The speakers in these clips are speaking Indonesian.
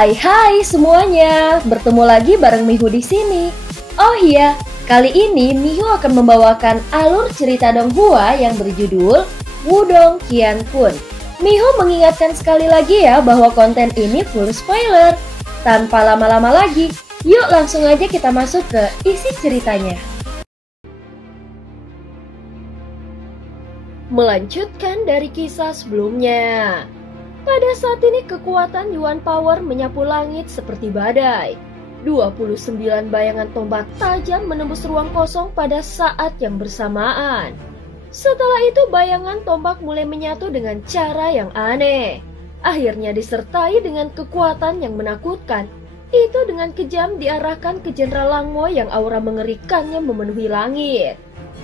Hai semuanya, bertemu lagi bareng Mihu di sini. Oh iya, kali ini Mihu akan membawakan alur cerita Donghua yang berjudul Wudong Qiankun. Mihu mengingatkan sekali lagi ya bahwa konten ini full spoiler. Tanpa lama-lama lagi, yuk langsung aja kita masuk ke isi ceritanya. Melanjutkan dari kisah sebelumnya. Pada saat ini kekuatan Yuan Power menyapu langit seperti badai. 29 bayangan tombak tajam menembus ruang kosong pada saat yang bersamaan. Setelah itu bayangan tombak mulai menyatu dengan cara yang aneh. Akhirnya disertai dengan kekuatan yang menakutkan. Itu dengan kejam diarahkan ke Jenderal Langmo yang aura mengerikannya memenuhi langit.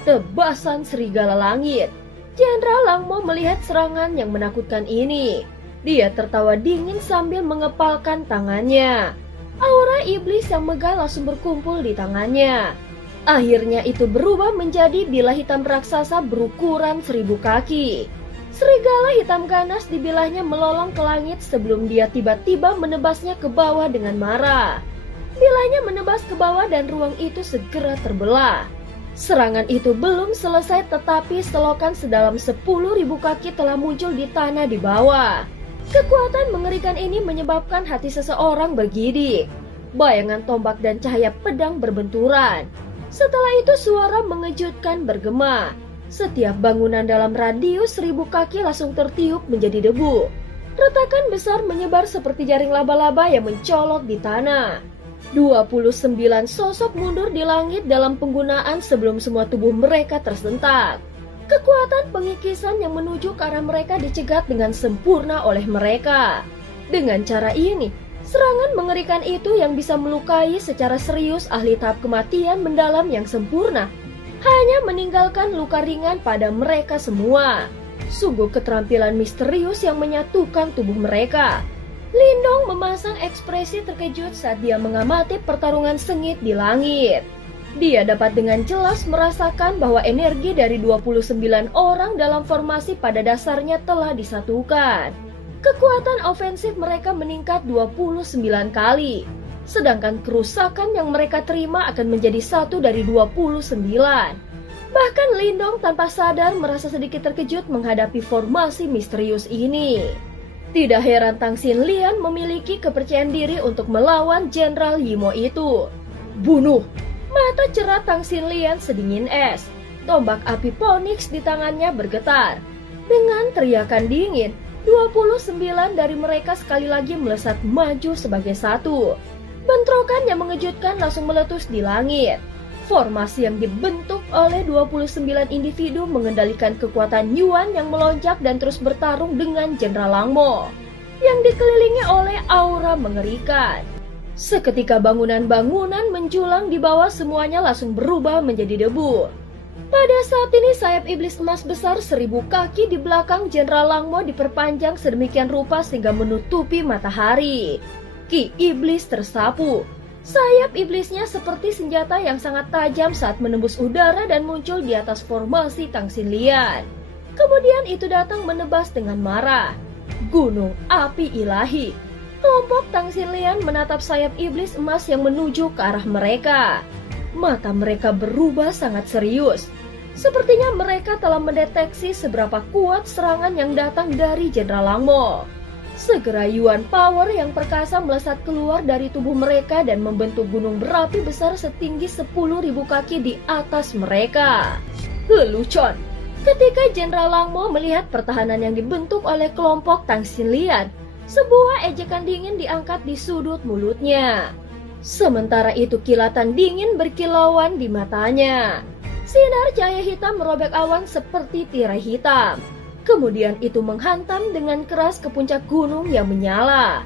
Tebasan serigala langit. Jenderal Langmo melihat serangan yang menakutkan ini. Dia tertawa dingin sambil mengepalkan tangannya. Aura iblis yang megah langsung berkumpul di tangannya. Akhirnya itu berubah menjadi bilah hitam raksasa berukuran 1000 kaki. Serigala hitam ganas di bilahnya melolong ke langit sebelum dia tiba-tiba menebasnya ke bawah dengan marah. Bilahnya menebas ke bawah dan ruang itu segera terbelah. Serangan itu belum selesai tetapi selokan sedalam 10.000 kaki telah muncul di tanah di bawah. Kekuatan mengerikan ini menyebabkan hati seseorang bergidik. Bayangan tombak dan cahaya pedang berbenturan. Setelah itu suara mengejutkan bergema. Setiap bangunan dalam radius 1000 kaki langsung tertiup menjadi debu. Retakan besar menyebar seperti jaring laba-laba yang mencolok di tanah. 29 sosok mundur di langit dalam penggunaan sebelum semua tubuh mereka tersentak. Kekuatan pengikisan yang menuju ke arah mereka dicegat dengan sempurna oleh mereka. Dengan cara ini, serangan mengerikan itu yang bisa melukai secara serius ahli tahap kematian mendalam yang sempurna, hanya meninggalkan luka ringan pada mereka semua. Sungguh keterampilan misterius yang menyatukan tubuh mereka. Lindong memasang ekspresi terkejut saat dia mengamati pertarungan sengit di langit. Dia dapat dengan jelas merasakan bahwa energi dari 29 orang dalam formasi pada dasarnya telah disatukan. Kekuatan ofensif mereka meningkat 29 kali, sedangkan kerusakan yang mereka terima akan menjadi 1 dari 29. Bahkan Lindong tanpa sadar merasa sedikit terkejut menghadapi formasi misterius ini. Tidak heran Tang Xinlian memiliki kepercayaan diri untuk melawan Jenderal Yimo itu. Bunuh! Mata cerah Tang Xinlian sedingin es. Tombak api Phoenix di tangannya bergetar. Dengan teriakan dingin, 29 dari mereka sekali lagi melesat maju sebagai satu. Bentrokan yang mengejutkan langsung meletus di langit. Formasi yang dibentuk oleh 29 individu mengendalikan kekuatan Yuan yang melonjak dan terus bertarung dengan Jenderal Langmo yang dikelilingi oleh aura mengerikan. Seketika bangunan-bangunan menjulang di bawah semuanya langsung berubah menjadi debu. Pada saat ini sayap iblis emas besar 1000 kaki di belakang Jenderal Langmo diperpanjang sedemikian rupa sehingga menutupi matahari. Ki iblis tersapu. Sayap iblisnya seperti senjata yang sangat tajam saat menembus udara dan muncul di atas formasi Tang Xinlian. Kemudian itu datang menebas dengan marah. Gunung api ilahi. Kelompok Tang Xinlian menatap sayap iblis emas yang menuju ke arah mereka. Mata mereka berubah sangat serius. Sepertinya mereka telah mendeteksi seberapa kuat serangan yang datang dari Jenderal Langmo. Segera Yuan Power yang perkasa melesat keluar dari tubuh mereka dan membentuk gunung berapi besar setinggi 10.000 kaki di atas mereka. Lelucon! Ketika Jenderal Langmo melihat pertahanan yang dibentuk oleh kelompok Tang Xinlian, sebuah ejekan dingin diangkat di sudut mulutnya. Sementara itu kilatan dingin berkilauan di matanya. Sinar cahaya hitam merobek awan seperti tirai hitam. Kemudian itu menghantam dengan keras ke puncak gunung yang menyala.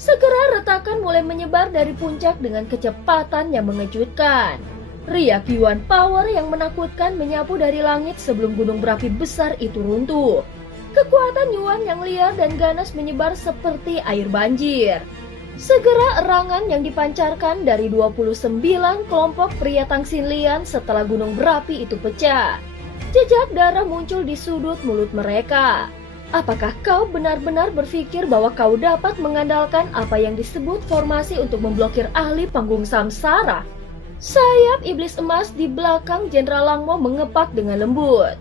Segera retakan mulai menyebar dari puncak dengan kecepatan yang mengejutkan. Riak Yuan Power yang menakutkan menyapu dari langit sebelum gunung berapi besar itu runtuh. Kekuatan Yuan yang liar dan ganas menyebar seperti air banjir. Segera erangan yang dipancarkan dari 29 kelompok pria Tang Xinlian setelah gunung berapi itu pecah. Jejak darah muncul di sudut mulut mereka. Apakah kau benar-benar berpikir bahwa kau dapat mengandalkan apa yang disebut formasi untuk memblokir ahli panggung samsara? Sayap iblis emas di belakang Jenderal Langmo mengepak dengan lembut.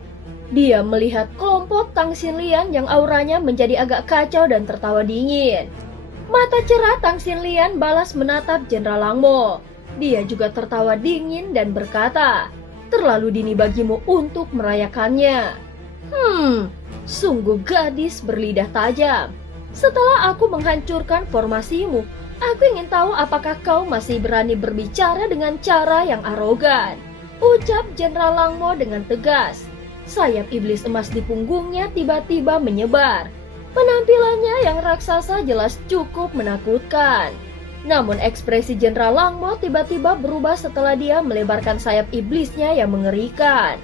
Dia melihat kelompok Tang Xinlian yang auranya menjadi agak kacau dan tertawa dingin. Mata cerah Tang Xinlian balas menatap Jenderal Langmo. Dia juga tertawa dingin dan berkata, "Terlalu dini bagimu untuk merayakannya." Sungguh gadis berlidah tajam. Setelah aku menghancurkan formasimu, aku ingin tahu apakah kau masih berani berbicara dengan cara yang arogan, ucap Jenderal Langmo dengan tegas. Sayap iblis emas di punggungnya tiba-tiba menyebar. Penampilannya yang raksasa jelas cukup menakutkan. Namun ekspresi Jenderal Langmo tiba-tiba berubah setelah dia melebarkan sayap iblisnya yang mengerikan.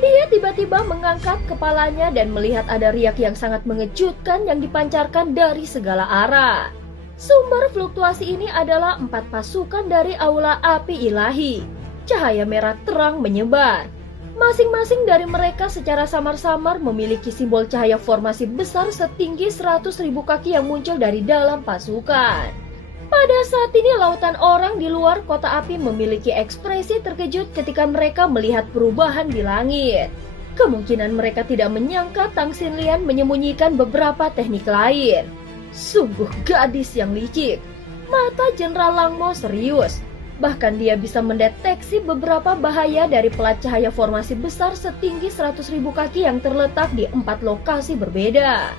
Dia tiba-tiba mengangkat kepalanya dan melihat ada riak yang sangat mengejutkan yang dipancarkan dari segala arah. Sumber fluktuasi ini adalah 4 pasukan dari Aula Api Ilahi. Cahaya merah terang menyebar. Masing-masing dari mereka secara samar-samar memiliki simbol cahaya formasi besar setinggi 100.000 kaki yang muncul dari dalam pasukan. Pada saat ini lautan orang di luar kota api memiliki ekspresi terkejut ketika mereka melihat perubahan di langit. Kemungkinan mereka tidak menyangka Tang Xinlian menyembunyikan beberapa teknik lain. Sungguh gadis yang licik. Mata Jenderal Langmo serius. Bahkan dia bisa mendeteksi beberapa bahaya dari pelat cahaya formasi besar setinggi 100.000 kaki yang terletak di 4 lokasi berbeda.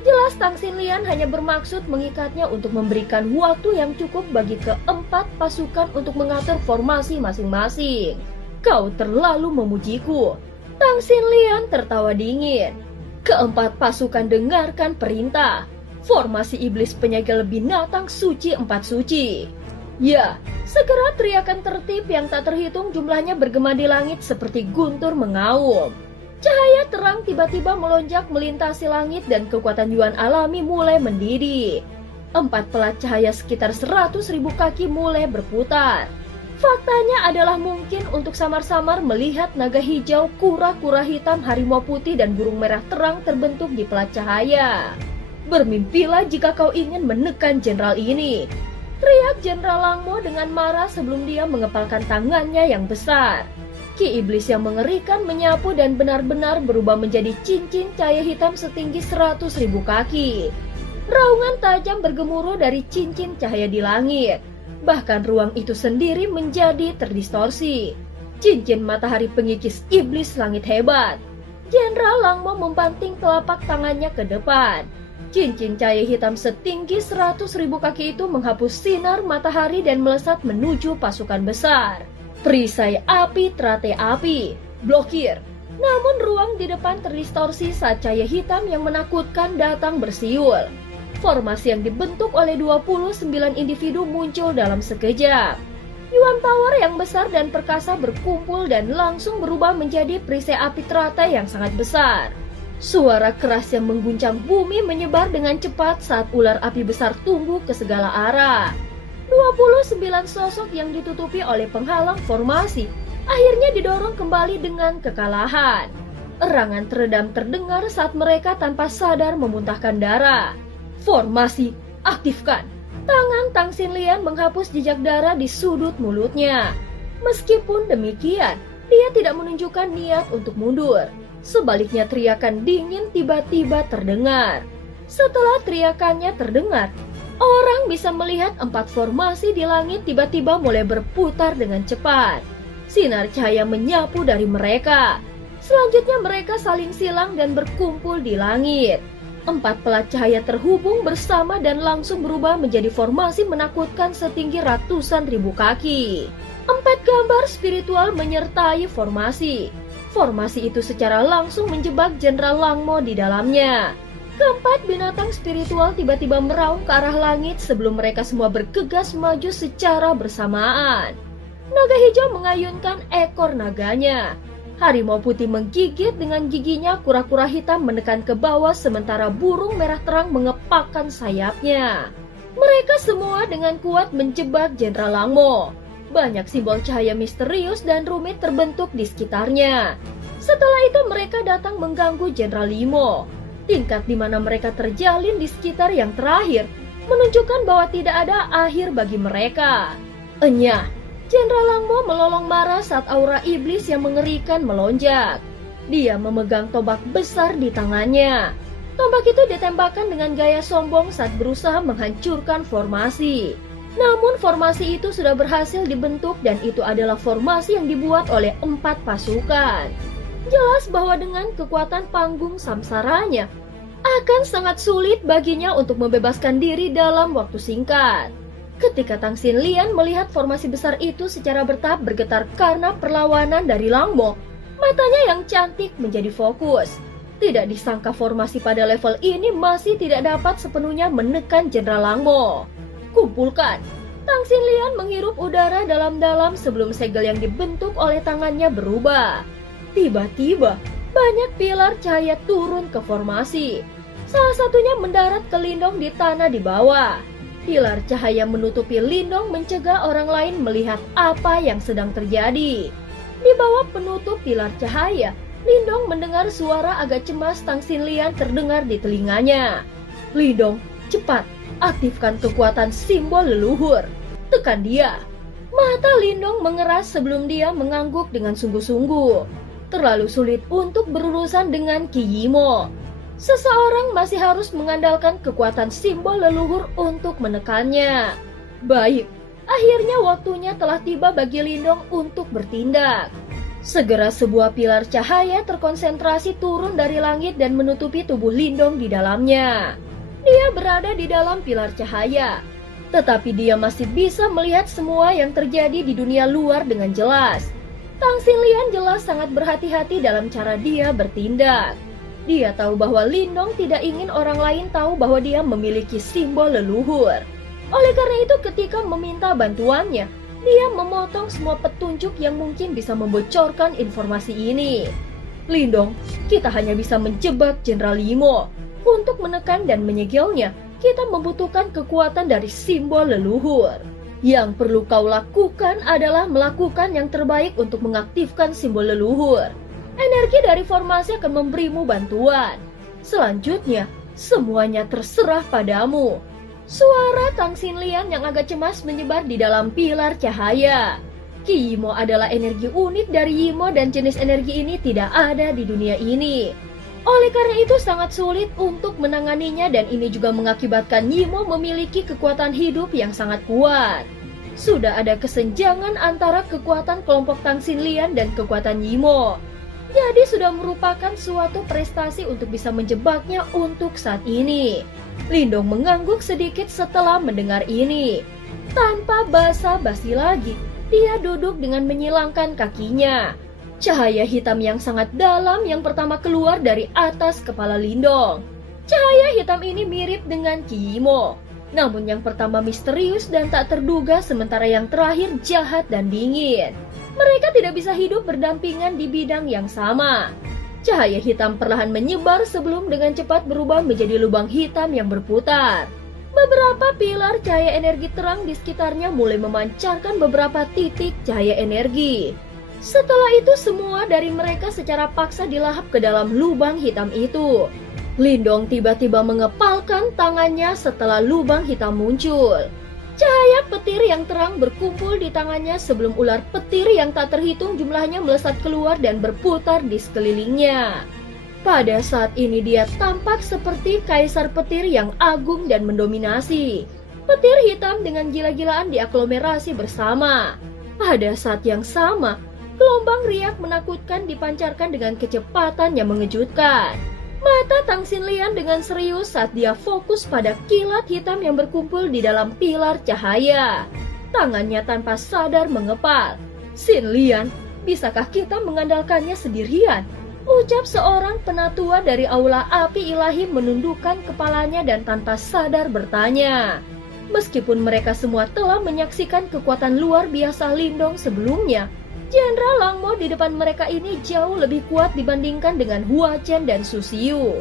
Jelas Tang Xinlian hanya bermaksud mengikatnya untuk memberikan waktu yang cukup bagi keempat pasukan untuk mengatur formasi masing-masing. Kau terlalu memujiku. Tang Xinlian tertawa dingin. Keempat pasukan dengarkan perintah. Formasi iblis penyegel binatang suci 4 suci. Ya, segera teriakan tertib yang tak terhitung jumlahnya bergema di langit seperti guntur mengaum. Cahaya terang tiba-tiba melonjak melintasi langit dan kekuatan Yuan alami mulai mendidih. 4 pelat cahaya sekitar 100.000 kaki mulai berputar. Faktanya adalah mungkin untuk samar-samar melihat naga hijau, kura-kura hitam, harimau putih, dan burung merah terang terbentuk di pelat cahaya. Bermimpilah jika kau ingin menekan jenderal ini. Teriak Jenderal Langmo dengan marah sebelum dia mengepalkan tangannya yang besar. Ki iblis yang mengerikan menyapu dan benar-benar berubah menjadi cincin cahaya hitam setinggi 100.000 kaki. Raungan tajam bergemuruh dari cincin cahaya di langit. Bahkan ruang itu sendiri menjadi terdistorsi. Cincin matahari pengikis iblis langit hebat. Jenderal Langmo membanting telapak tangannya ke depan. Cincin cahaya hitam setinggi 100.000 kaki itu menghapus sinar matahari dan melesat menuju pasukan besar. Perisai api terate api, blokir. Namun ruang di depan terdistorsi saat cahaya hitam yang menakutkan datang bersiul. Formasi yang dibentuk oleh 29 individu muncul dalam sekejap. Yuan power yang besar dan perkasa berkumpul dan langsung berubah menjadi perisai api teratai yang sangat besar. Suara keras yang mengguncang bumi menyebar dengan cepat saat ular api besar tumbuh ke segala arah. 29 sosok yang ditutupi oleh penghalang formasi akhirnya didorong kembali dengan kekalahan. Erangan teredam terdengar saat mereka tanpa sadar memuntahkan darah. Formasi, aktifkan. Tangan Tang Xinlian menghapus jejak darah di sudut mulutnya. Meskipun demikian, dia tidak menunjukkan niat untuk mundur. Sebaliknya teriakan dingin tiba-tiba terdengar. Setelah teriakannya terdengar, orang bisa melihat 4 formasi di langit tiba-tiba mulai berputar dengan cepat. Sinar cahaya menyapu dari mereka. Selanjutnya mereka saling silang dan berkumpul di langit. 4 pelat cahaya terhubung bersama dan langsung berubah menjadi formasi menakutkan setinggi ratusan ribu kaki. 4 gambar spiritual menyertai formasi. Formasi itu secara langsung menjebak Jenderal Langmo di dalamnya. Keempat binatang spiritual tiba-tiba meraung ke arah langit sebelum mereka semua bergegas maju secara bersamaan. Naga hijau mengayunkan ekor naganya. Harimau putih menggigit dengan giginya, kura-kura hitam menekan ke bawah sementara burung merah terang mengepakkan sayapnya. Mereka semua dengan kuat menjebak Jenderal Langmo. Banyak simbol cahaya misterius dan rumit terbentuk di sekitarnya. Setelah itu mereka datang mengganggu Jenderal Limo. Tingkat di mana mereka terjalin di sekitar yang terakhir menunjukkan bahwa tidak ada akhir bagi mereka. Enyah, Jenderal Langmo melolong marah saat aura iblis yang mengerikan melonjak. Dia memegang tombak besar di tangannya. Tombak itu ditembakkan dengan gaya sombong saat berusaha menghancurkan formasi. Namun formasi itu sudah berhasil dibentuk dan itu adalah formasi yang dibuat oleh 4 pasukan. Jelas bahwa dengan kekuatan panggung samsaranya, akan sangat sulit baginya untuk membebaskan diri dalam waktu singkat. Ketika Tang Xinlian melihat formasi besar itu secara bertahap bergetar karena perlawanan dari Langmo, matanya yang cantik menjadi fokus. Tidak disangka formasi pada level ini masih tidak dapat sepenuhnya menekan Jenderal Langmo. Kumpulkan. Tang Xinlian menghirup udara dalam-dalam sebelum segel yang dibentuk oleh tangannya berubah. Tiba-tiba, banyak pilar cahaya turun ke formasi. Salah satunya mendarat ke Lindong di tanah di bawah. Pilar cahaya menutupi Lindong mencegah orang lain melihat apa yang sedang terjadi. Di bawah penutup pilar cahaya, Lindong mendengar suara agak cemas Tang Xinlian terdengar di telinganya. Lindong, cepat, aktifkan kekuatan simbol leluhur. Tekan dia. Mata Lindong mengeras sebelum dia mengangguk dengan sungguh-sungguh. Terlalu sulit untuk berurusan dengan Qi Yimo. Seseorang masih harus mengandalkan kekuatan simbol leluhur untuk menekannya. Baik, akhirnya waktunya telah tiba bagi Lindong untuk bertindak. Segera sebuah pilar cahaya terkonsentrasi turun dari langit dan menutupi tubuh Lindong di dalamnya. Dia berada di dalam pilar cahaya, tetapi dia masih bisa melihat semua yang terjadi di dunia luar dengan jelas. Tang Xinlian jelas sangat berhati-hati dalam cara dia bertindak. Dia tahu bahwa Lindong tidak ingin orang lain tahu bahwa dia memiliki simbol leluhur. Oleh karena itu ketika meminta bantuannya, dia memotong semua petunjuk yang mungkin bisa membocorkan informasi ini. Lindong, kita hanya bisa menjebak Jenderal Yimo. Untuk menekan dan menyegelnya, kita membutuhkan kekuatan dari simbol leluhur. Yang perlu kau lakukan adalah melakukan yang terbaik untuk mengaktifkan simbol leluhur. Energi dari formasi akan memberimu bantuan. Selanjutnya, semuanya terserah padamu. Suara Tang Xinlian yang agak cemas menyebar di dalam pilar cahaya. Qi Yimo adalah energi unik dari Yimo dan jenis energi ini tidak ada di dunia ini. Oleh karena itu sangat sulit untuk menanganinya dan ini juga mengakibatkan Yimo memiliki kekuatan hidup yang sangat kuat. Sudah ada kesenjangan antara kekuatan kelompok Tang Xinlian dan kekuatan Yimo. Jadi sudah merupakan suatu prestasi untuk bisa menjebaknya untuk saat ini. Lindong mengangguk sedikit setelah mendengar ini. Tanpa basa-basi lagi, dia duduk dengan menyilangkan kakinya. Cahaya hitam yang sangat dalam yang pertama keluar dari atas kepala Lindong. Cahaya hitam ini mirip dengan Qi Yimo. Namun yang pertama misterius dan tak terduga sementara yang terakhir jahat dan dingin. Mereka tidak bisa hidup berdampingan di bidang yang sama. Cahaya hitam perlahan menyebar sebelum dengan cepat berubah menjadi lubang hitam yang berputar. Beberapa pilar cahaya energi terang di sekitarnya mulai memancarkan beberapa titik cahaya energi. Setelah itu semua dari mereka secara paksa dilahap ke dalam lubang hitam itu. Lindong tiba-tiba mengepalkan tangannya setelah lubang hitam muncul. Cahaya petir yang terang berkumpul di tangannya sebelum ular petir yang tak terhitung jumlahnya melesat keluar dan berputar di sekelilingnya. Pada saat ini dia tampak seperti kaisar petir yang agung dan mendominasi. Petir hitam dengan gila-gilaan diaglomerasi bersama. Pada saat yang sama, gelombang riak menakutkan dipancarkan dengan kecepatan yang mengejutkan. Mata Tang Xinlian dengan serius saat dia fokus pada kilat hitam yang berkumpul di dalam pilar cahaya. Tangannya tanpa sadar mengepal. Xinlian, bisakah kita mengandalkannya sendirian? Ucap seorang penatua dari aula api ilahi menundukkan kepalanya dan tanpa sadar bertanya. Meskipun mereka semua telah menyaksikan kekuatan luar biasa Lindong sebelumnya, Jenderal Langmo di depan mereka ini jauh lebih kuat dibandingkan dengan Hua Chen dan Su Xiu.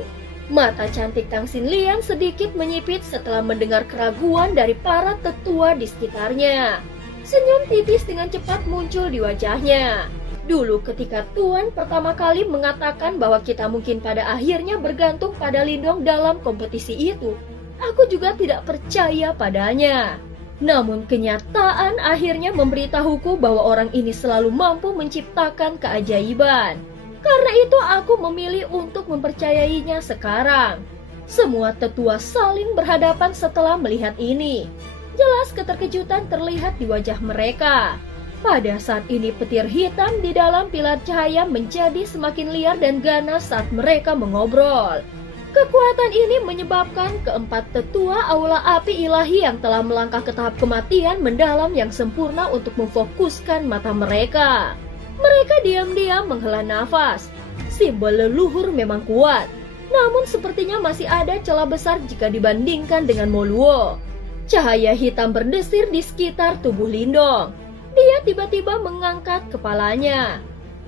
Mata cantik Tang Xinlian sedikit menyipit setelah mendengar keraguan dari para tetua di sekitarnya. Senyum tipis dengan cepat muncul di wajahnya. Dulu ketika Tuan pertama kali mengatakan bahwa kita mungkin pada akhirnya bergantung pada Lindong dalam kompetisi itu, aku juga tidak percaya padanya. Namun kenyataan akhirnya memberitahuku bahwa orang ini selalu mampu menciptakan keajaiban. Karena itu aku memilih untuk mempercayainya sekarang. Semua tetua saling berhadapan setelah melihat ini. Jelas keterkejutan terlihat di wajah mereka. Pada saat ini petir hitam di dalam pilar cahaya menjadi semakin liar dan ganas saat mereka mengobrol. Kekuatan ini menyebabkan keempat tetua aula api ilahi yang telah melangkah ke tahap kematian mendalam yang sempurna untuk memfokuskan mata mereka. Mereka diam-diam menghela nafas. Simbol leluhur memang kuat, namun sepertinya masih ada celah besar jika dibandingkan dengan Moluo. Cahaya hitam berdesir di sekitar tubuh Lindong. Dia tiba-tiba mengangkat kepalanya.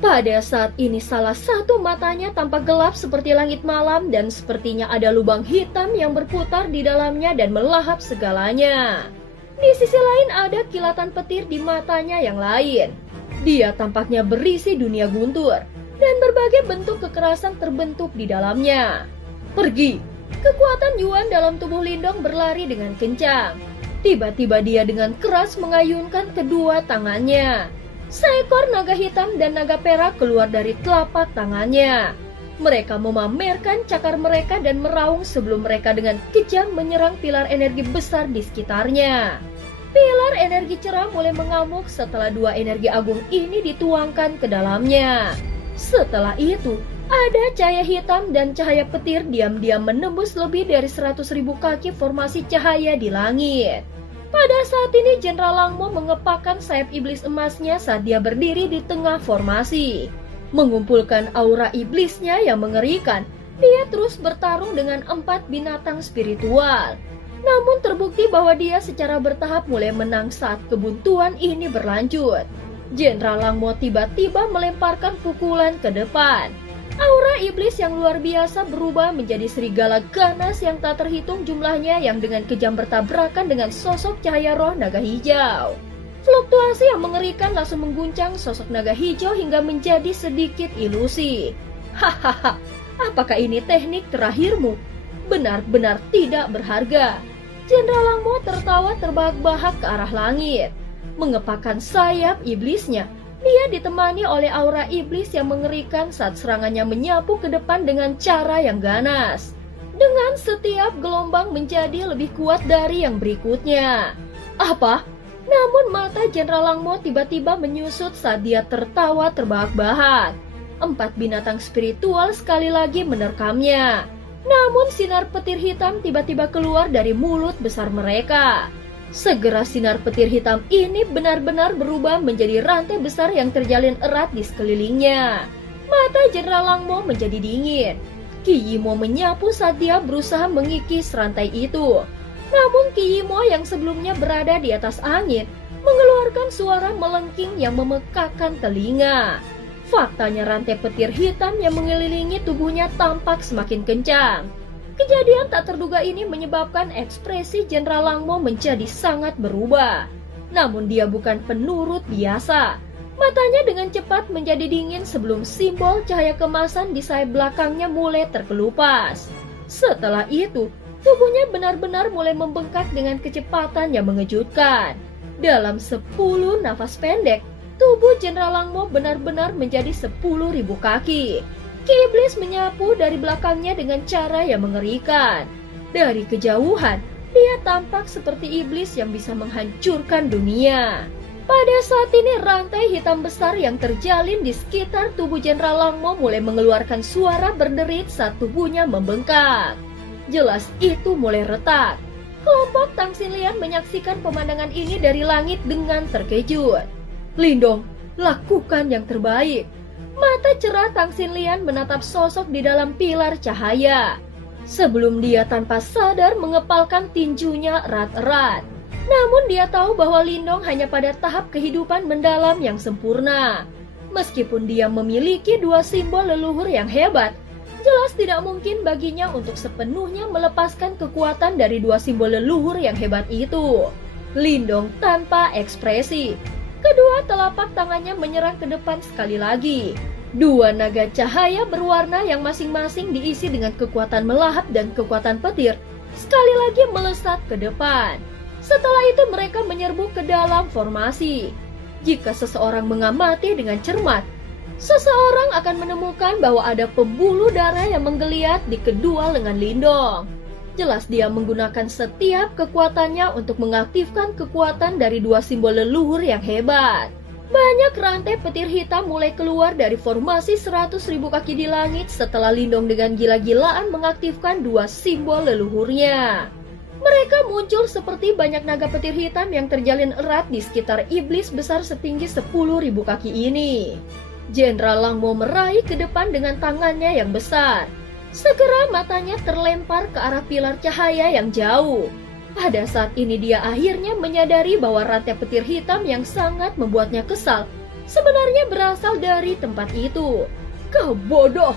Pada saat ini salah satu matanya tampak gelap seperti langit malam dan sepertinya ada lubang hitam yang berputar di dalamnya dan melahap segalanya. Di sisi lain ada kilatan petir di matanya yang lain. Dia tampaknya berisi dunia guntur dan berbagai bentuk kekerasan terbentuk di dalamnya. Pergi! Kekuatan Yuan dalam tubuh Lindong berlari dengan kencang. Tiba-tiba dia dengan keras mengayunkan kedua tangannya. Seekor naga hitam dan naga perak keluar dari telapak tangannya. Mereka memamerkan cakar mereka dan meraung sebelum mereka dengan kejam menyerang pilar energi besar di sekitarnya. Pilar energi cerah mulai mengamuk setelah dua energi agung ini dituangkan ke dalamnya. Setelah itu, ada cahaya hitam dan cahaya petir diam-diam menembus lebih dari 100.000 kaki formasi cahaya di langit. Pada saat ini Jenderal Langmo mengepakkan sayap iblis emasnya saat dia berdiri di tengah formasi. Mengumpulkan aura iblisnya yang mengerikan, dia terus bertarung dengan 4 binatang spiritual. Namun terbukti bahwa dia secara bertahap mulai menang saat kebuntuan ini berlanjut. Jenderal Langmo tiba-tiba melemparkan pukulan ke depan. Aura iblis yang luar biasa berubah menjadi serigala ganas yang tak terhitung jumlahnya yang dengan kejam bertabrakan dengan sosok cahaya roh naga hijau. Fluktuasi yang mengerikan langsung mengguncang sosok naga hijau hingga menjadi sedikit ilusi. Hahaha, apakah ini teknik terakhirmu? Benar-benar tidak berharga. Jenderal Langmo tertawa terbahak-bahak ke arah langit. Mengepakkan sayap iblisnya, dia ditemani oleh aura iblis yang mengerikan saat serangannya menyapu ke depan dengan cara yang ganas. Dengan setiap gelombang menjadi lebih kuat dari yang berikutnya. Apa? Namun mata Jenderal Langmo tiba-tiba menyusut saat dia tertawa terbahak-bahak. 4 binatang spiritual sekali lagi menerkamnya. Namun sinar petir hitam tiba-tiba keluar dari mulut besar mereka. Segera sinar petir hitam ini benar-benar berubah menjadi rantai besar yang terjalin erat di sekelilingnya. Mata Jenderal Langmo menjadi dingin. Qi Yimo menyapu saat dia berusaha mengikis rantai itu. Namun Qi Yimo yang sebelumnya berada di atas angin mengeluarkan suara melengking yang memekakkan telinga. Faktanya rantai petir hitam yang mengelilingi tubuhnya tampak semakin kencang. Kejadian tak terduga ini menyebabkan ekspresi Jenderal Langmo menjadi sangat berubah. Namun dia bukan penurut biasa. Matanya dengan cepat menjadi dingin sebelum simbol cahaya kemasan di sayap belakangnya mulai terkelupas. Setelah itu, tubuhnya benar-benar mulai membengkak dengan kecepatan yang mengejutkan. Dalam 10 nafas pendek, tubuh Jenderal Langmo benar-benar menjadi 10.000 kaki. Ki Iblis menyapu dari belakangnya dengan cara yang mengerikan. Dari kejauhan, dia tampak seperti iblis yang bisa menghancurkan dunia. Pada saat ini rantai hitam besar yang terjalin di sekitar tubuh Jenderal Langmo mulai mengeluarkan suara berderit saat tubuhnya membengkak. Jelas itu mulai retak. Kelompok Tang Xinlian menyaksikan pemandangan ini dari langit dengan terkejut. Lindong, lakukan yang terbaik. Mata cerah Tang Xinlian menatap sosok di dalam pilar cahaya. Sebelum dia tanpa sadar mengepalkan tinjunya erat-erat. Namun dia tahu bahwa Lindong hanya pada tahap kehidupan mendalam yang sempurna. Meskipun dia memiliki 2 simbol leluhur yang hebat, jelas tidak mungkin baginya untuk sepenuhnya melepaskan kekuatan dari 2 simbol leluhur yang hebat itu. Lindong tanpa ekspresi. Kedua telapak tangannya menyerang ke depan sekali lagi. Dua naga cahaya berwarna yang masing-masing diisi dengan kekuatan melahap dan kekuatan petir sekali lagi melesat ke depan. Setelah itu mereka menyerbu ke dalam formasi. Jika seseorang mengamati dengan cermat, seseorang akan menemukan bahwa ada pembuluh darah yang menggeliat di kedua lengan Lindong. Jelas dia menggunakan setiap kekuatannya untuk mengaktifkan kekuatan dari dua simbol leluhur yang hebat. Banyak rantai petir hitam mulai keluar dari formasi 100.000 kaki di langit setelah Lindong dengan gila-gilaan mengaktifkan dua simbol leluhurnya. Mereka muncul seperti banyak naga petir hitam yang terjalin erat di sekitar iblis besar setinggi 10.000 kaki ini. Jenderal Langmo meraih ke depan dengan tangannya yang besar. Segera matanya terlempar ke arah pilar cahaya yang jauh. Pada saat ini dia akhirnya menyadari bahwa rantai petir hitam yang sangat membuatnya kesal sebenarnya berasal dari tempat itu. Kau bodoh!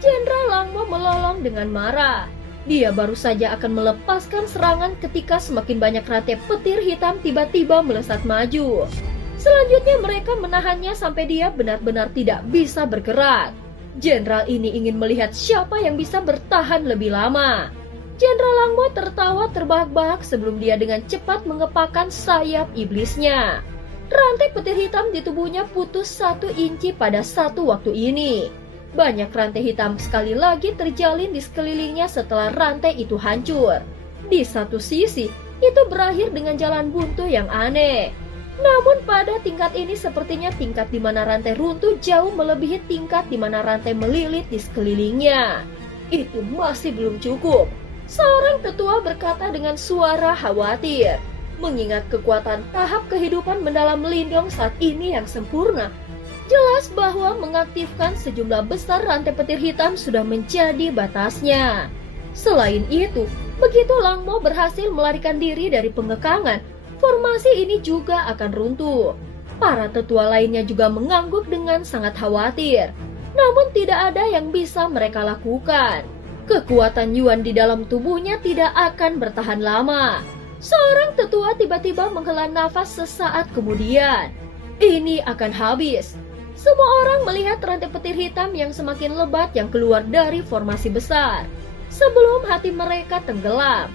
Jenderal Langmo melolong dengan marah. Dia baru saja akan melepaskan serangan ketika semakin banyak rantai petir hitam tiba-tiba melesat maju. Selanjutnya mereka menahannya sampai dia benar-benar tidak bisa bergerak. Jenderal ini ingin melihat siapa yang bisa bertahan lebih lama. Jenderal Langmo tertawa terbahak-bahak sebelum dia dengan cepat mengepakkan sayap iblisnya. Rantai petir hitam di tubuhnya putus 1 inci pada satu waktu ini. Banyak rantai hitam sekali lagi terjalin di sekelilingnya setelah rantai itu hancur. Di satu sisi, itu berakhir dengan jalan buntu yang aneh. Namun pada tingkat ini sepertinya tingkat di mana rantai runtuh jauh melebihi tingkat di mana rantai melilit di sekelilingnya. Itu masih belum cukup. Seorang tetua berkata dengan suara khawatir. Mengingat kekuatan tahap kehidupan mendalam Lindong saat ini yang sempurna, jelas bahwa mengaktifkan sejumlah besar rantai petir hitam sudah menjadi batasnya. Selain itu, begitu Langmo berhasil melarikan diri dari pengekangan, formasi ini juga akan runtuh. Para tetua lainnya juga mengangguk dengan sangat khawatir. Namun tidak ada yang bisa mereka lakukan. Kekuatan Yuan di dalam tubuhnya tidak akan bertahan lama. Seorang tetua tiba-tiba menghela nafas sesaat kemudian. Ini akan habis. Semua orang melihat rantai petir hitam yang semakin lebat yang keluar dari formasi besar. Sebelum hati mereka tenggelam.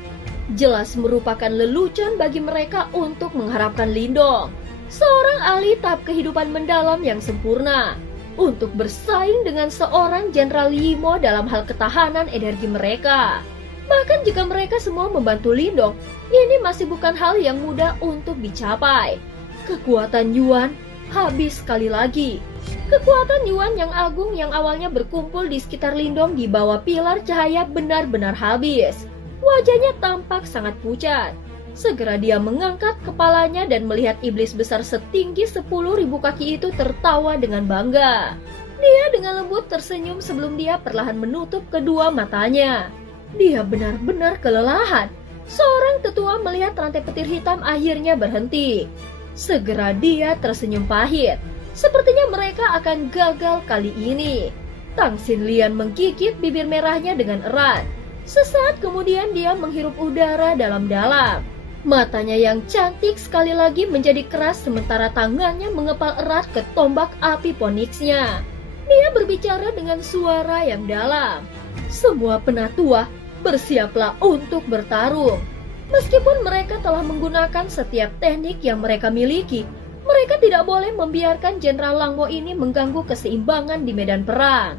Jelas merupakan lelucon bagi mereka untuk mengharapkan Lindong, seorang ahli tahap kehidupan mendalam yang sempurna, untuk bersaing dengan seorang Jenderal Yimo dalam hal ketahanan energi mereka. Bahkan jika mereka semua membantu Lindong, ini masih bukan hal yang mudah untuk dicapai. Kekuatan Yuan habis sekali lagi. Kekuatan Yuan yang agung yang awalnya berkumpul di sekitar Lindong di bawah pilar cahaya benar-benar habis. Wajahnya tampak sangat pucat. Segera dia mengangkat kepalanya dan melihat iblis besar setinggi 10.000 kaki itu tertawa dengan bangga. Dia dengan lembut tersenyum sebelum dia perlahan menutup kedua matanya. Dia benar-benar kelelahan. Seorang tetua melihat rantai petir hitam akhirnya berhenti. Segera dia tersenyum pahit. Sepertinya mereka akan gagal kali ini. Tang Xinlian menggigit bibir merahnya dengan erat. Sesaat kemudian dia menghirup udara dalam-dalam. Matanya yang cantik sekali lagi menjadi keras sementara tangannya mengepal erat ke tombak api Phoenix-nya. Dia berbicara dengan suara yang dalam. Semua penatua, bersiaplah untuk bertarung. Meskipun mereka telah menggunakan setiap teknik yang mereka miliki, mereka tidak boleh membiarkan Jenderal Langmo ini mengganggu keseimbangan di medan perang.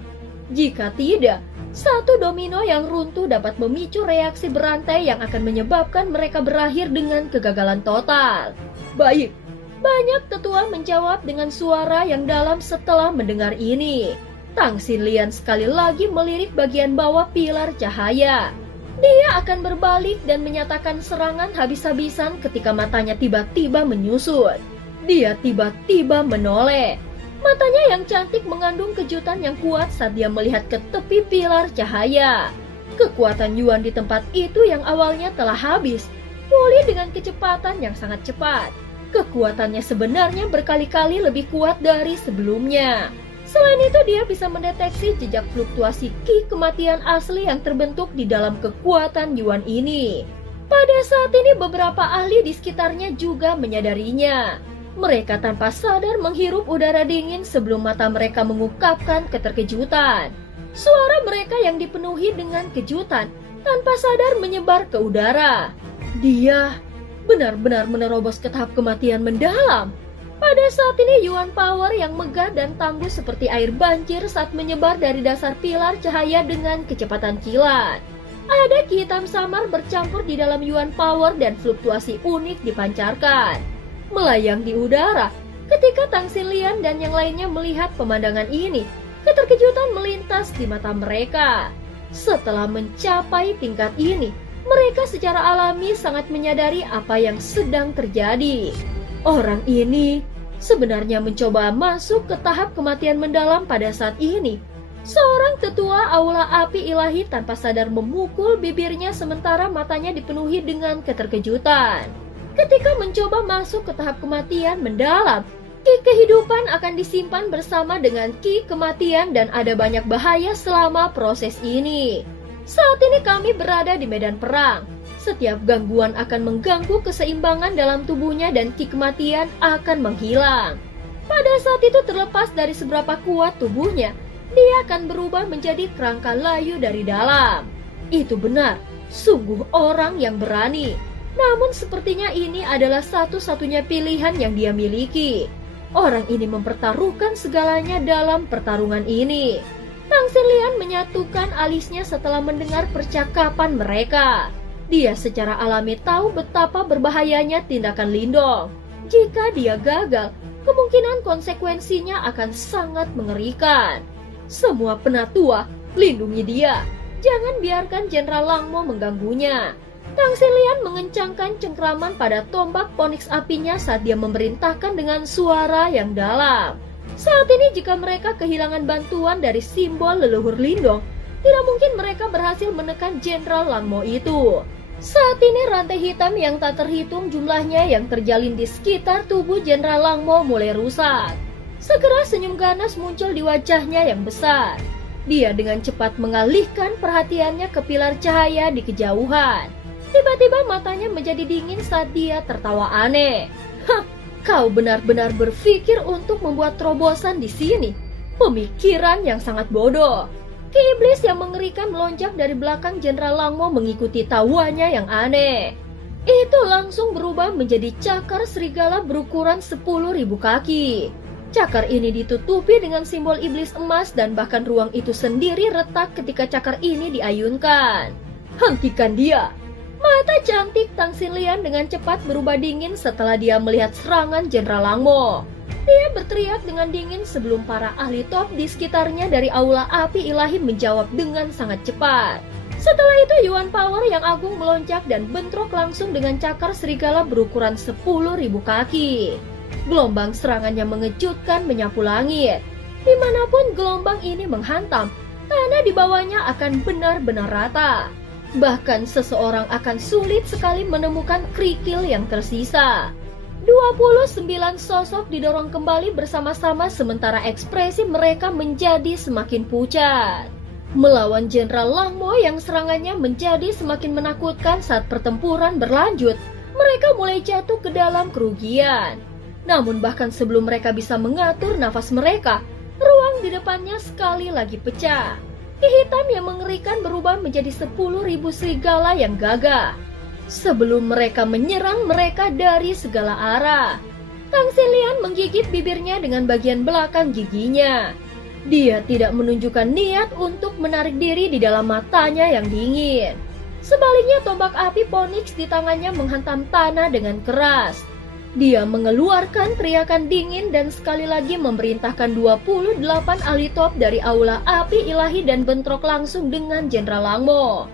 Jika tidak, satu domino yang runtuh dapat memicu reaksi berantai yang akan menyebabkan mereka berakhir dengan kegagalan total. Baik, banyak tetua menjawab dengan suara yang dalam setelah mendengar ini. Tang Xinlian sekali lagi melirik bagian bawah pilar cahaya. Dia akan berbalik dan menyatakan serangan habis-habisan ketika matanya tiba-tiba menyusut. Dia tiba-tiba menoleh. Matanya yang cantik mengandung kejutan yang kuat saat dia melihat ke tepi pilar cahaya. Kekuatan Yuan di tempat itu yang awalnya telah habis, pulih dengan kecepatan yang sangat cepat. Kekuatannya sebenarnya berkali-kali lebih kuat dari sebelumnya. Selain itu dia bisa mendeteksi jejak fluktuasi ki kematian asli yang terbentuk di dalam kekuatan Yuan ini. Pada saat ini beberapa ahli di sekitarnya juga menyadarinya. Mereka tanpa sadar menghirup udara dingin sebelum mata mereka mengungkapkan keterkejutan. Suara mereka yang dipenuhi dengan kejutan tanpa sadar menyebar ke udara. Dia benar-benar menerobos ke tahap kematian mendalam. Pada saat ini Yuan Power yang megah dan tangguh seperti air banjir saat menyebar dari dasar pilar cahaya dengan kecepatan kilat. Ada ki hitam samar bercampur di dalam Yuan Power dan fluktuasi unik dipancarkan, melayang di udara. Ketika Tang Xinlian dan yang lainnya melihat pemandangan ini, keterkejutan melintas di mata mereka. Setelah mencapai tingkat ini, mereka secara alami sangat menyadari apa yang sedang terjadi. Orang ini sebenarnya mencoba masuk ke tahap kematian mendalam pada saat ini. Seorang tetua aula api ilahi tanpa sadar memukul bibirnya sementara matanya dipenuhi dengan keterkejutan. Ketika mencoba masuk ke tahap kematian mendalam, ki kehidupan akan disimpan bersama dengan ki kematian dan ada banyak bahaya selama proses ini. Saat ini kami berada di medan perang. Setiap gangguan akan mengganggu keseimbangan dalam tubuhnya dan ki kematian akan menghilang. Pada saat itu terlepas dari seberapa kuat tubuhnya, dia akan berubah menjadi kerangka layu dari dalam. Itu benar, sungguh orang yang berani. Namun sepertinya ini adalah satu-satunya pilihan yang dia miliki. Orang ini mempertaruhkan segalanya dalam pertarungan ini. Tang Xinlian menyatukan alisnya setelah mendengar percakapan mereka. Dia secara alami tahu betapa berbahayanya tindakan Lindong. Jika dia gagal, kemungkinan konsekuensinya akan sangat mengerikan. Semua penatua, lindungi dia. Jangan biarkan Jenderal Langmo mengganggunya. Tang Xinlian mengencangkan cengkraman pada tombak Phoenix apinya saat dia memerintahkan dengan suara yang dalam. Saat ini jika mereka kehilangan bantuan dari simbol leluhur Lindong, tidak mungkin mereka berhasil menekan Jenderal Langmo itu. Saat ini rantai hitam yang tak terhitung jumlahnya yang terjalin di sekitar tubuh Jenderal Langmo mulai rusak. Segera senyum ganas muncul di wajahnya yang besar. Dia dengan cepat mengalihkan perhatiannya ke pilar cahaya di kejauhan. Tiba-tiba matanya menjadi dingin saat dia tertawa aneh. Hah, kau benar-benar berpikir untuk membuat terobosan di sini. Pemikiran yang sangat bodoh. Ki iblis yang mengerikan melonjak dari belakang Jenderal Langmo mengikuti tawanya yang aneh. Itu langsung berubah menjadi cakar serigala berukuran 10.000 kaki. Cakar ini ditutupi dengan simbol iblis emas dan bahkan ruang itu sendiri retak ketika cakar ini diayunkan. Hentikan dia! Mata cantik Tang Xinlian dengan cepat berubah dingin setelah dia melihat serangan Jenderal Langmo. Dia berteriak dengan dingin sebelum para ahli top di sekitarnya dari aula api ilahi menjawab dengan sangat cepat. Setelah itu Yuan Power yang agung melonjak dan bentrok langsung dengan cakar serigala berukuran 10.000 kaki. Gelombang serangannya mengejutkan menyapu langit. Dimanapun gelombang ini menghantam, tanah di bawahnya akan benar-benar rata. Bahkan seseorang akan sulit sekali menemukan kerikil yang tersisa. 29 sosok didorong kembali bersama-sama sementara ekspresi mereka menjadi semakin pucat. Melawan Jenderal Langmo yang serangannya menjadi semakin menakutkan saat pertempuran berlanjut, mereka mulai jatuh ke dalam kerugian. Namun bahkan sebelum mereka bisa mengatur nafas mereka, ruang di depannya sekali lagi pecah. Ki hitam yang mengerikan berubah menjadi 10.000 serigala yang gagah. Sebelum mereka menyerang mereka dari segala arah, Tang Xinlian menggigit bibirnya dengan bagian belakang giginya. Dia tidak menunjukkan niat untuk menarik diri di dalam matanya yang dingin. Sebaliknya tombak api Phoenix di tangannya menghantam tanah dengan keras. Dia mengeluarkan teriakan dingin dan sekali lagi memerintahkan 28 ahli top dari aula api ilahi dan bentrok langsung dengan Jenderal Langmo.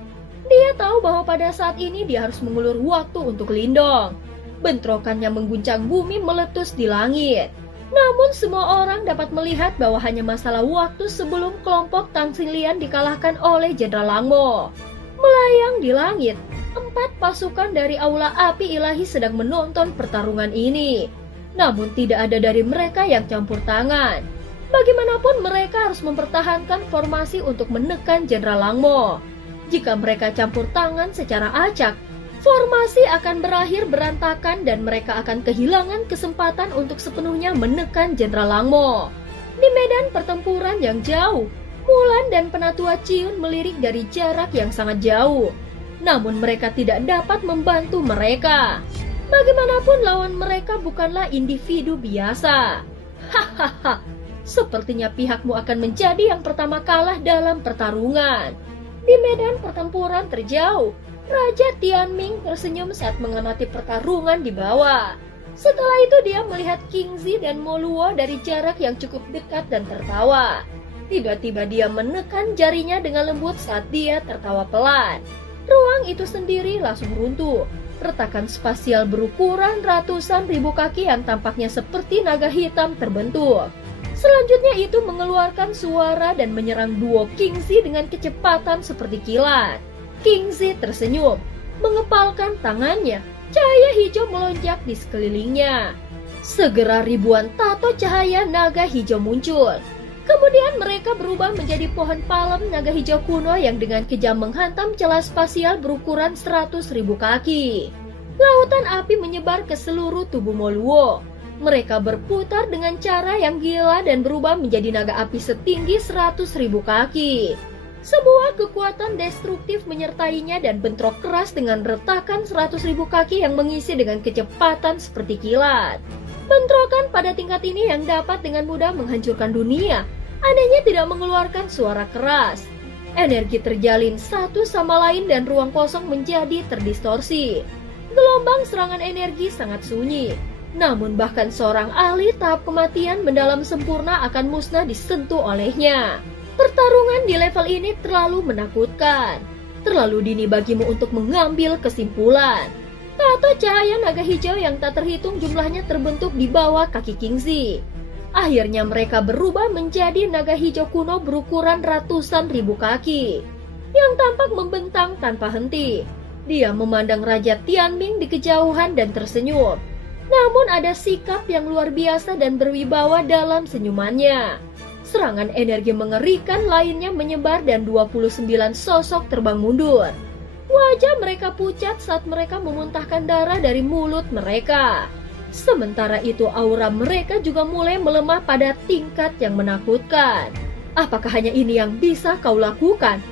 Dia tahu bahwa pada saat ini dia harus mengulur waktu untuk Lindong. Bentrokannya mengguncang bumi meletus di langit. Namun semua orang dapat melihat bahwa hanya masalah waktu sebelum kelompok Tang Xinlian dikalahkan oleh Jenderal Langmo. Melayang di langit, 4 pasukan dari aula api ilahi sedang menonton pertarungan ini. Namun tidak ada dari mereka yang campur tangan. Bagaimanapun mereka harus mempertahankan formasi untuk menekan Jenderal Langmo. Jika mereka campur tangan secara acak, Formasi akan berakhir berantakan dan mereka akan kehilangan kesempatan untuk sepenuhnya menekan Jenderal Langmo. Di medan pertempuran yang jauh, Mulan dan Penatua Ciun melirik dari jarak yang sangat jauh. Namun mereka tidak dapat membantu mereka. Bagaimanapun lawan mereka bukanlah individu biasa. Hahaha, sepertinya pihakmu akan menjadi yang pertama kalah dalam pertarungan. Di medan pertempuran terjauh, Raja Tianming tersenyum saat mengamati pertarungan di bawah. Setelah itu dia melihat Kingzi dan Moluo dari jarak yang cukup dekat dan tertawa. Tiba-tiba dia menekan jarinya dengan lembut saat dia tertawa pelan. Ruang itu sendiri langsung runtuh. Retakan spasial berukuran ratusan ribu kaki yang tampaknya seperti naga hitam terbentuk. Selanjutnya itu mengeluarkan suara dan menyerang duo Kingzi dengan kecepatan seperti kilat. Kingzi tersenyum, mengepalkan tangannya. Cahaya hijau melonjak di sekelilingnya. Segera ribuan tato cahaya naga hijau muncul. Kemudian mereka berubah menjadi pohon palem naga hijau kuno yang dengan kejam menghantam celah spasial berukuran 100.000 kaki. Lautan api menyebar ke seluruh tubuh Moluo. Mereka berputar dengan cara yang gila dan berubah menjadi naga api setinggi 100.000 kaki. Sebuah kekuatan destruktif menyertainya dan bentrok keras dengan retakan 100.000 kaki yang mengisi dengan kecepatan seperti kilat. Bentrokan pada tingkat ini yang dapat dengan mudah menghancurkan dunia, anehnya tidak mengeluarkan suara keras. Energi terjalin satu sama lain dan ruang kosong menjadi terdistorsi. Gelombang serangan energi sangat sunyi. Namun bahkan seorang ahli tahap kematian mendalam sempurna akan musnah disentuh olehnya. Pertarungan di level ini terlalu menakutkan. Terlalu dini bagimu untuk mengambil kesimpulan. Tato cahaya naga hijau yang tak terhitung jumlahnya terbentuk di bawah kaki Kingzi. Akhirnya mereka berubah menjadi naga hijau kuno berukuran ratusan ribu kaki, yang tampak membentang tanpa henti. Dia memandang Raja Tianming di kejauhan dan tersenyum. Namun ada sikap yang luar biasa dan berwibawa dalam senyumannya. Serangan energi mengerikan lainnya menyebar dan 29 sosok terbang mundur. Wajah mereka pucat saat mereka memuntahkan darah dari mulut mereka. Sementara itu aura mereka juga mulai melemah pada tingkat yang menakutkan. Apakah hanya ini yang bisa kau lakukan?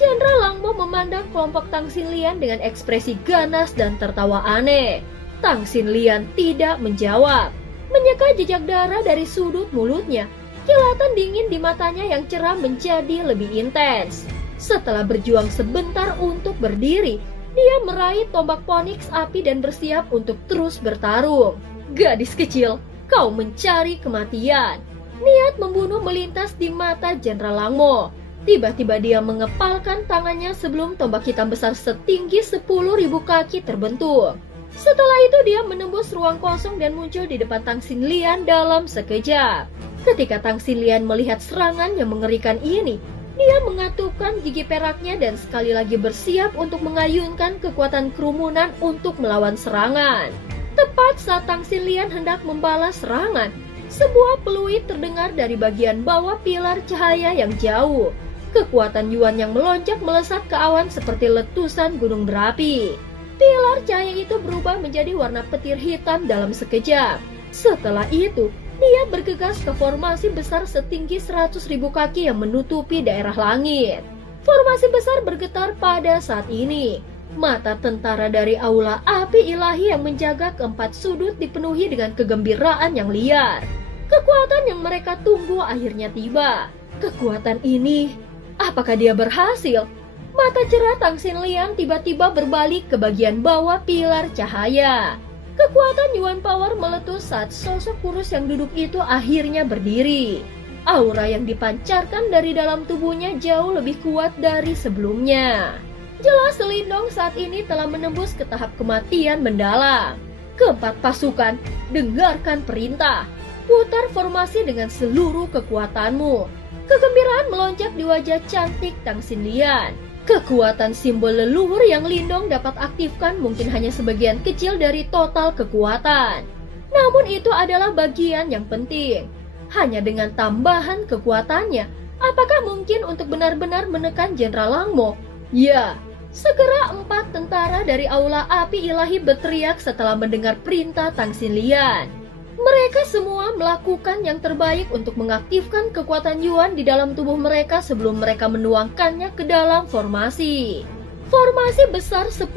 Jenderal Langmo memandang kelompok Tang Xinlian dengan ekspresi ganas dan tertawa aneh. Tang Xinlian tidak menjawab. Menyeka jejak darah dari sudut mulutnya. Kilatan dingin di matanya yang cerah menjadi lebih intens. Setelah berjuang sebentar untuk berdiri, dia meraih tombak Phoenix api dan bersiap untuk terus bertarung. Gadis kecil, kau mencari kematian. Niat membunuh melintas di mata Jenderal Langmo. Tiba-tiba dia mengepalkan tangannya sebelum tombak hitam besar setinggi 10.000 kaki terbentuk. Setelah itu dia menembus ruang kosong dan muncul di depan Tang Xinlian dalam sekejap. Ketika Tang Xinlian melihat serangan yang mengerikan ini, dia mengatupkan gigi peraknya dan sekali lagi bersiap untuk mengayunkan kekuatan kerumunan untuk melawan serangan. Tepat saat Tang Xinlian hendak membalas serangan, sebuah peluit terdengar dari bagian bawah pilar cahaya yang jauh. Kekuatan Yuan yang melonjak melesat ke awan seperti letusan gunung berapi. Pilar cahaya itu berubah menjadi warna petir hitam dalam sekejap. Setelah itu, dia bergegas ke formasi besar setinggi 100.000 kaki yang menutupi daerah langit. Formasi besar bergetar pada saat ini. Mata tentara dari aula api ilahi yang menjaga keempat sudut dipenuhi dengan kegembiraan yang liar. Kekuatan yang mereka tunggu akhirnya tiba. Kekuatan ini, apakah dia berhasil? Mata cerah Tang Xinlian tiba-tiba berbalik ke bagian bawah pilar cahaya. Kekuatan Yuan Power meletus saat sosok kurus yang duduk itu akhirnya berdiri. Aura yang dipancarkan dari dalam tubuhnya jauh lebih kuat dari sebelumnya. Jelas Lindong saat ini telah menembus ke tahap kematian mendalam. Keempat pasukan, dengarkan perintah. Putar formasi dengan seluruh kekuatanmu. Kegembiraan melonjak di wajah cantik Tang Xinlian. Kekuatan simbol leluhur yang Lindong dapat aktifkan mungkin hanya sebagian kecil dari total kekuatan. Namun itu adalah bagian yang penting. Hanya dengan tambahan kekuatannya, apakah mungkin untuk benar-benar menekan Jenderal Langmo? Ya, Segera 4 tentara dari Aula Api Ilahi berteriak setelah mendengar perintah Tang Xinlian. Mereka semua melakukan yang terbaik untuk mengaktifkan kekuatan Yuan di dalam tubuh mereka sebelum mereka menuangkannya ke dalam formasi. Formasi besar 10.000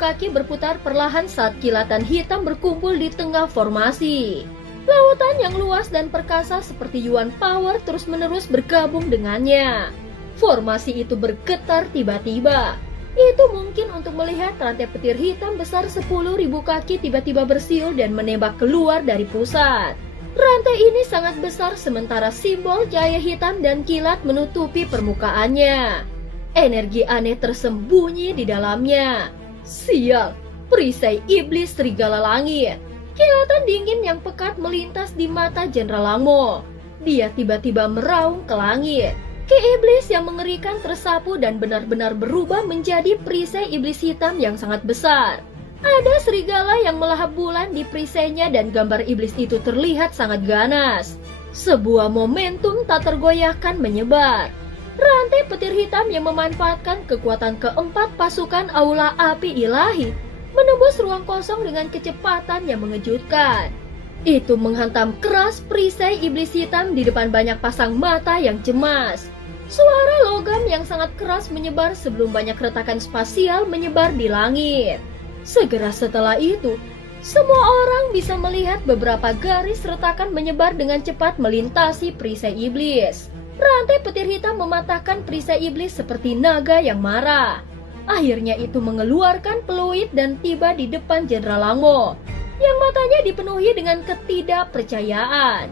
kaki berputar perlahan saat kilatan hitam berkumpul di tengah formasi. Lautan yang luas dan perkasa seperti Yuan Power terus-menerus bergabung dengannya. Formasi itu bergetar tiba-tiba. Itu mungkin untuk melihat rantai petir hitam besar 10.000 kaki tiba-tiba bersiul dan menembak keluar dari pusat. Rantai ini sangat besar sementara simbol cahaya hitam dan kilat menutupi permukaannya. Energi aneh tersembunyi di dalamnya. Sial, perisai iblis serigala langit. Kilatan dingin yang pekat melintas di mata Jenderal Langmo. Dia tiba-tiba meraung ke langit. Ki iblis yang mengerikan tersapu dan benar-benar berubah menjadi perisai iblis hitam yang sangat besar. Ada serigala yang melahap bulan di perisainya dan gambar iblis itu terlihat sangat ganas. Sebuah momentum tak tergoyahkan menyebar. Rantai petir hitam yang memanfaatkan kekuatan keempat pasukan Aula Api Ilahi menembus ruang kosong dengan kecepatan yang mengejutkan. Itu menghantam keras perisai iblis hitam di depan banyak pasang mata yang cemas. Suara logam yang sangat keras menyebar sebelum banyak retakan spasial menyebar di langit. Segera setelah itu, semua orang bisa melihat beberapa garis retakan menyebar dengan cepat melintasi perisai iblis. Rantai petir hitam mematahkan perisai iblis seperti naga yang marah. Akhirnya itu mengeluarkan peluit dan tiba di depan Jenderal Langmo, yang matanya dipenuhi dengan ketidakpercayaan.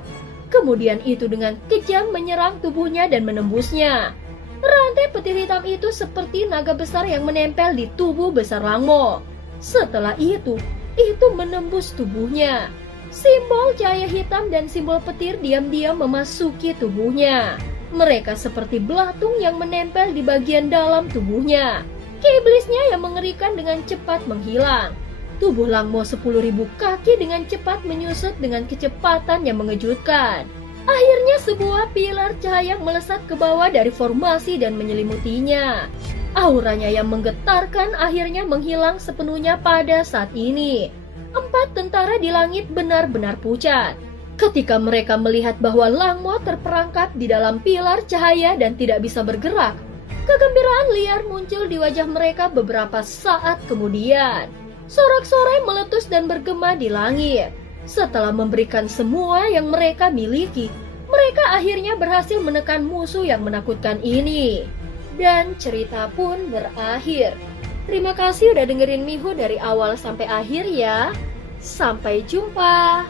Kemudian itu dengan kejam menyerang tubuhnya dan menembusnya. Rantai petir hitam itu seperti naga besar yang menempel di tubuh besar Langmo. Setelah itu menembus tubuhnya. Simbol cahaya hitam dan simbol petir diam-diam memasuki tubuhnya. Mereka seperti belatung yang menempel di bagian dalam tubuhnya. Ki iblisnya yang mengerikan dengan cepat menghilang. Tubuh Langmo 10.000 kaki dengan cepat menyusut dengan kecepatan yang mengejutkan. Akhirnya sebuah pilar cahaya melesat ke bawah dari formasi dan menyelimutinya. Auranya yang menggetarkan akhirnya menghilang sepenuhnya pada saat ini. 4 tentara di langit benar-benar pucat. Ketika mereka melihat bahwa Langmo terperangkap di dalam pilar cahaya dan tidak bisa bergerak, kegembiraan liar muncul di wajah mereka beberapa saat kemudian. Sorak-sorai meletus dan bergema di langit. Setelah memberikan semua yang mereka miliki, mereka akhirnya berhasil menekan musuh yang menakutkan ini. Dan cerita pun berakhir. Terima kasih udah dengerin Miho dari awal sampai akhir ya. Sampai jumpa.